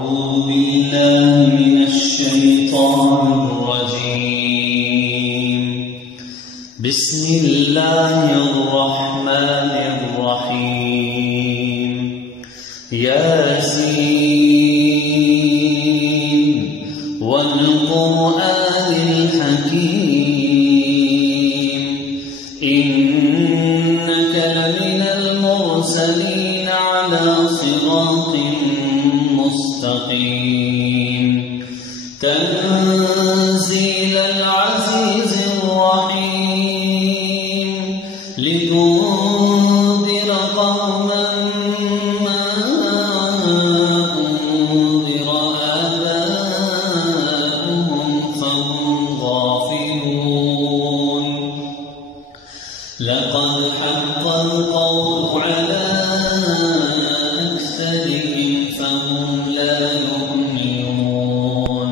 أعوذ بالله من الشيطان الرجيم. بسم الله الرحمن الرحيم. ياسين والقرآن الحكيم إنك لمن المرسلين على صراط مستقيم. تنزيل العزيز الرحيم لتنذر قوما ما أنذر آباؤهم فهم غافلون. لقد حق القول على أكثرهم فهم لا يؤمنون.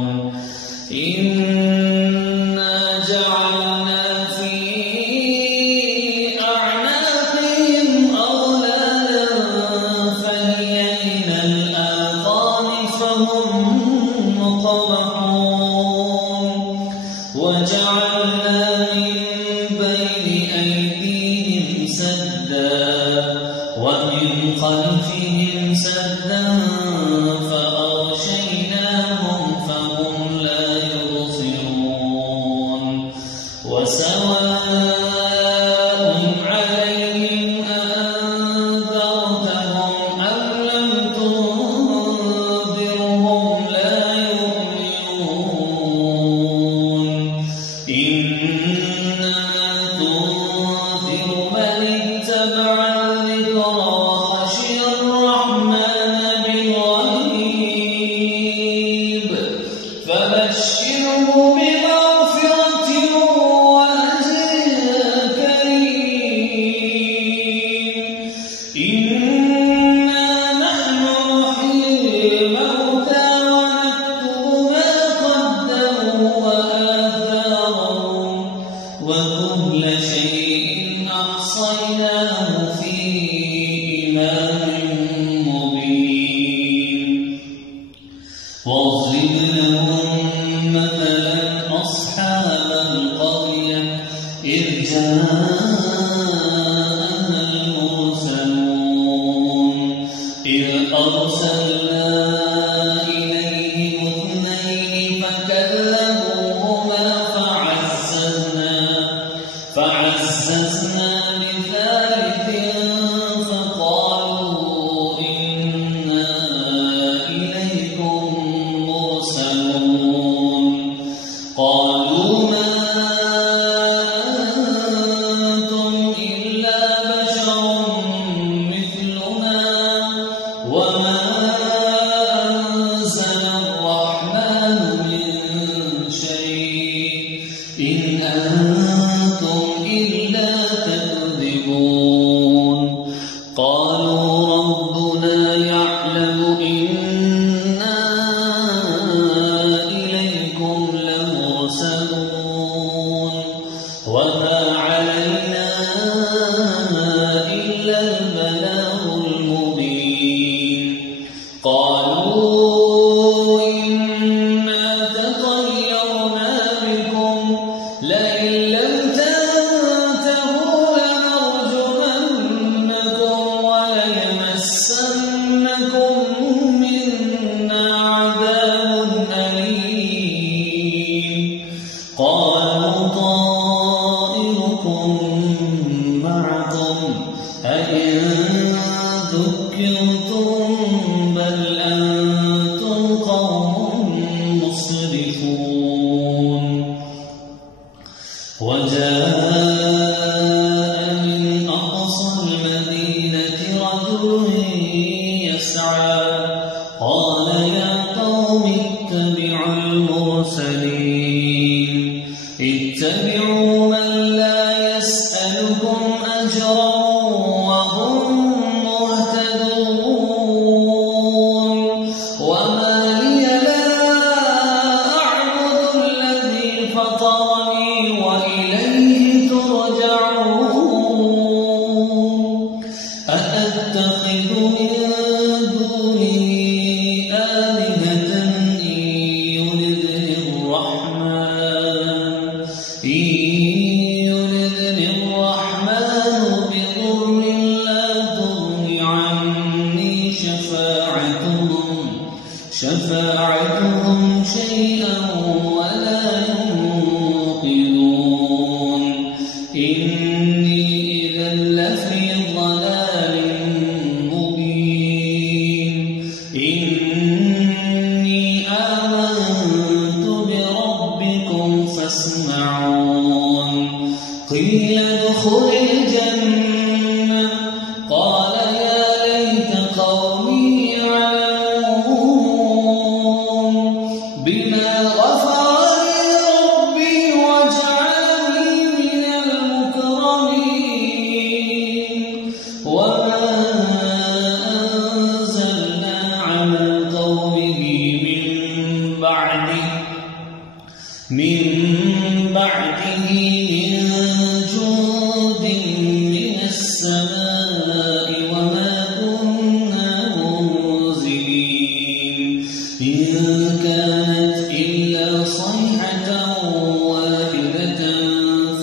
إنا جعلنا في أعناقهم أغلالا فهي إلى الآذان فهم مقمحون. وجعلنا من بين أيديهم سدا ومن خلفهم سدا فأغشيناهم فهم لا يبصرون. وسواء عليهم أأنذرتهم أم لم تنذرهم لا يؤمنون. إنما تنذر من اتبع الذكر وخشي الرحمن بالغيب فبشره بمغفرة وأجر كريم. إنا نحن نحيي الموتى ونكتب ما قدموا وآثارهم وكل شيء أحصيناه في إمام مبين. واضرب لهم مثلا أصحاب القرية إذ جاءها المرسلون إذ أرسلنا إليهم اثنين فكذبوهما فعززنا بثالث فقالوا إنا إليكم مرسلون. قالوا ما أنتم إلا بشر مثلنا وما أنزل الرحمن من شيء إن أنتم إلا تكذبون. قالوا ربنا يعلم إنا إليكم لمرسلون وما علينا إلا البلاغ المبين. قالوا إنا تطيرنا بكم لئن لم تنتهوا لنرجمنكم وليمسنكم منا عذاب أليم. قالوا طائركم معكم أئن ذكرتم بل أنتم قوم مسرفون. وجاء من أقصى المدينة رجل يسعى قال يا قوم اتبعوا المرسلين اتبعوا من لا يسألكم أجرا وهم مهتدون. وما لي لا أعبد الذي فطرني وإليه ترجعون. أأتخذ من دونه آلهة شفاعتهم شيئا ولا ينقذون إني إذا لفي ضلال مبين إني آمنت بربكم فاسمعون قيل ادخل الجنة قال يا ليت قومي يعلمون بما غفر لي ربي وجعلني من المكرمين وما أنزلنا على قومه من بعده من جند من السماء وما كنا منزلين إن كانت إلا صيحة واحدة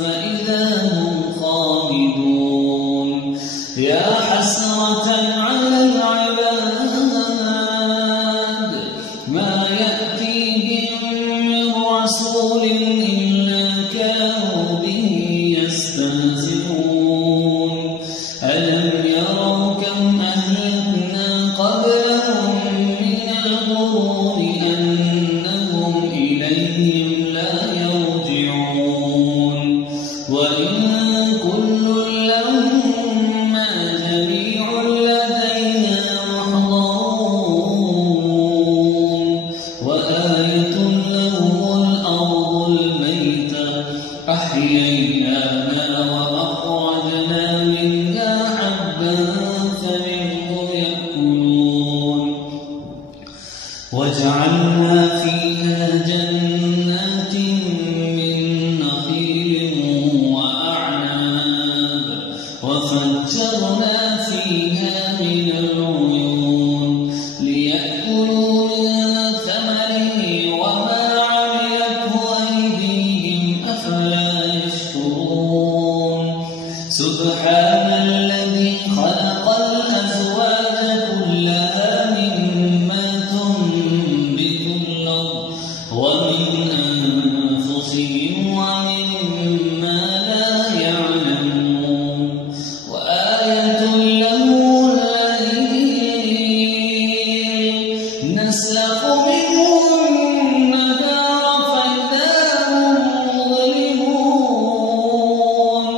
فإذا هم خامدون يا حسرة على العباد ما يأتيهم من رسول إلا كانوا به يستهزئون ألم يروا كم أهلكنا قبلهم من القرون أنهم إليهم لا يرجعون وإن كل لما جميع لدينا محضرون وآية لهم الأرض الميتة أحييناها وأخرجنا منها حبا فمنه يأكلون وجعلنا فيها جنات من نخيل وأعناب وفجرنا فيها من العيون ليأكلوا من ثمره وما عملته أيديهم أفلا يشكرون سبحان الذي خلق الأزواج كلها مما تنبت الأرض ومن أنفسهم ومما لا يعلمون وآية لهم الليل نسلخ منه النهار فإذا هم مظلمون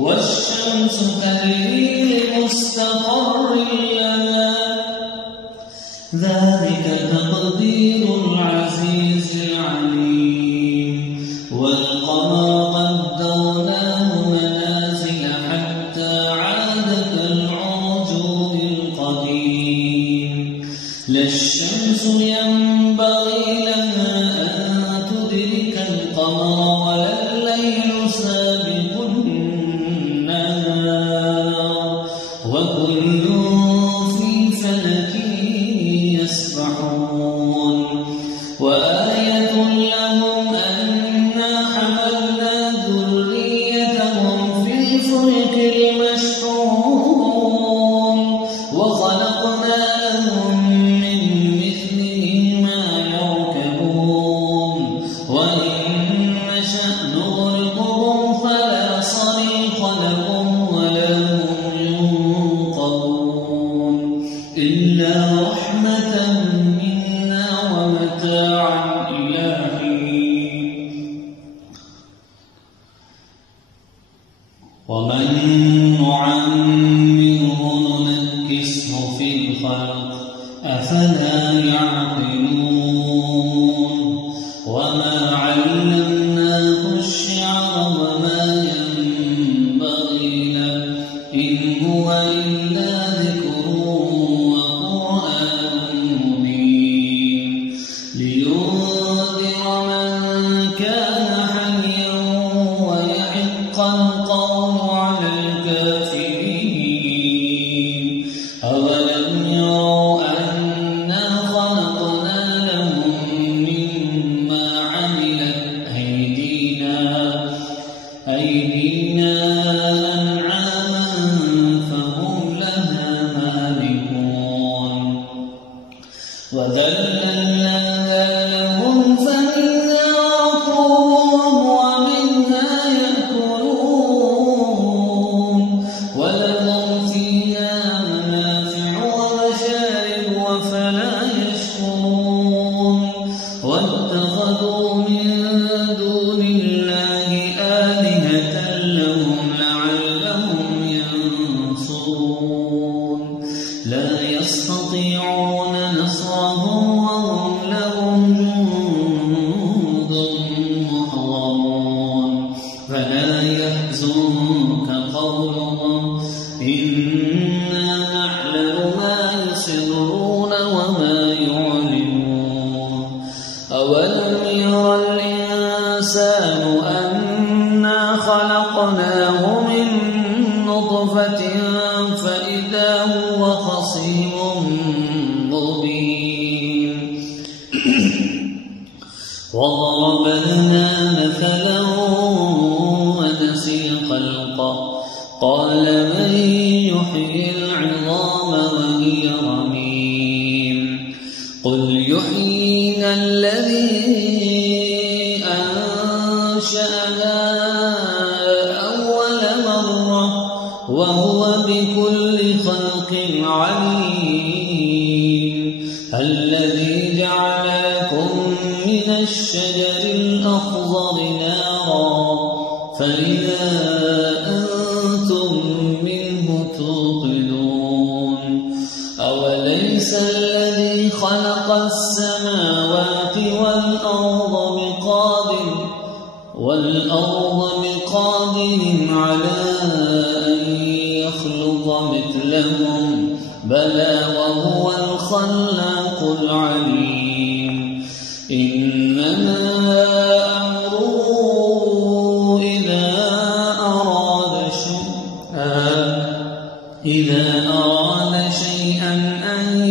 والشمس تجري لمستقر لها ذلك تقدير العزيز العليم والقمر قدرناه منازل حتى عاد كالعرجون القديم لا الشمس ينبغي لها أن تدرك القمر ولا الليل سابق النهار وكل في فلك يسبحون وآية لهم أنا حملنا ذريتهم في الفلك المشحون وخلقنا لهم من مثله ما يركبون وإن نشأ نغرقهم فلا صريخ لهم ولا هم ينقذون إلا رحمة منا ومتاعا إلى حين ومن نعمره ننكسه في الخلق أفلا يعقلون وما علمناه الشعر وما ينبغي له إن هو إلا ذكر وقرآن مبين لينذر من كان حيا ويحق القول على الكافرين أولم يروا أنا خلقنا لهم وذللناها لهم فمنها ركوبهم ومنها يأكلون ولهم فيها منافع ومشارب أفلا يشكرون واتخذوا من دون الله آلهة لهم لعلهم ينصرون لا يستطيعون نصرهم وهم لهم جند محضرون فلا يحزنك قولهم إنا نعلم ما يسرون وما يعلنون أولم ير الإنسان أنا خلقناه من نطفة فإذا هو خصيم مبين وضرب لنا مثلا ونسي خلقه قال من يحيي العظام وهي رميم قل يحييها الذي أنشأها أول مرة وهو بكل خلق عليم الذي جعل لكم من الشجر الأخضر نارا فإذا أنتم منه توقدون أوليس الذي خلق السماوات والأرض بقادر على أن يخلق مثلهم بلى وهو الخلاق العليم إنما أمره إذا أراد شيئا أن